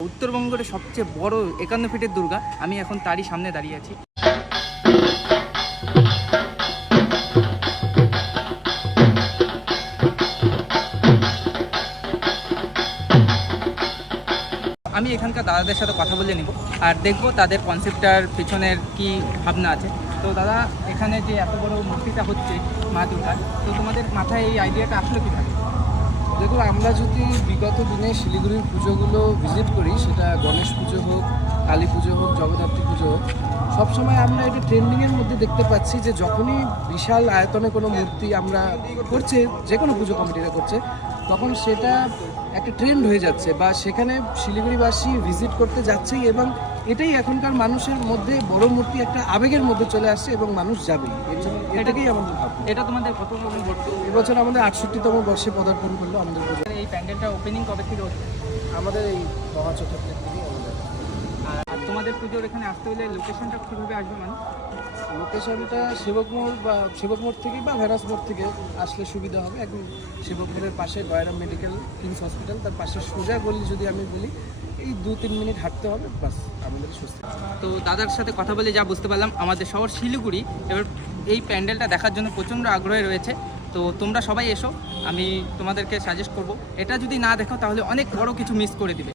উত্তরবঙ্গের সবচেয়ে বড় 51 ফিটের দুর্গা, আমি এখন তারই সামনে দাঁড়িয়ে আছি। আমি এখানকার দাদাদের সাথে কথা বলে নিব আর দেখব তাদের কনসেপ্টটার পিছনের কি ভাবনা আছে। তো দাদা, এখানে যে এত বড় মূর্তিটা হচ্ছে মা দুর্গার, তো তোমাদের মাথায় এই আইডিয়াটা আসলো কীভাবে? দেখুন, আমরা যদি বিগত দিনে শিলিগুড়ির পুজোগুলো ভিজিট করি, সেটা গণেশ পুজো হোক, কালী পুজো হোক, জগদ্ধাত্রী পুজো হোক, সবসময় আমরা এটা ট্রেন্ডিংয়ের মধ্যে দেখতে পাচ্ছি যে যখনই বিশাল আয়তনে কোনো মূর্তি আমরা করছে, যে কোনো পুজো কমিটিরা করছে, তখন সেটা একটা ট্রেন্ড হয়ে যাচ্ছে বা সেখানে শিলিগুড়িবাসী ভিজিট করতে যাচ্ছেই, এবং এটাই এখনকার মানুষের মধ্যে বড় মূর্তি একটা আবেগের মধ্যে চলে আসছে এবং মানুষ যাবেই। এটাকেই আমাদের ভাবনা। এটা তোমাদের কত রকম ঘটছে? এবছর আমাদের 68তম বর্ষে পদার্পণ করলো আমাদের পুজো। এই প্যান্ডেলটা ওপেনিং কবে থেকে হচ্ছে? আমাদের এই মহা চতুর্থীর দিনই আমাদের। আর তোমাদের পুজোর এখানে আসতে হলে লোকেশনটা কীভাবে আসবে মানুষ? লোকেশনটা সেবক মোড় থেকে বা ভ্যারাস মোড় থেকে আসলে সুবিধা হবে। একদম সেবক মোড়ের পাশে গয়রাম মেডিকেল কিংস হসপিটাল, তার পাশে সোজা গলি যদি আমি বলি, এই 2-3 মিনিট হাঁটতে হবে, বাস আমাদের সুস্থ। তো দাদার সাথে কথা বলে যা বুঝতে পারলাম, আমাদের শহর শিলিগুড়ি এবার এই প্যান্ডেলটা দেখার জন্য প্রচণ্ড আগ্রহে রয়েছে। তো তোমরা সবাই এসো, আমি তোমাদেরকে সাজেস্ট করব, এটা যদি না দেখো তাহলে অনেক বড় কিছু মিস করে দিবে।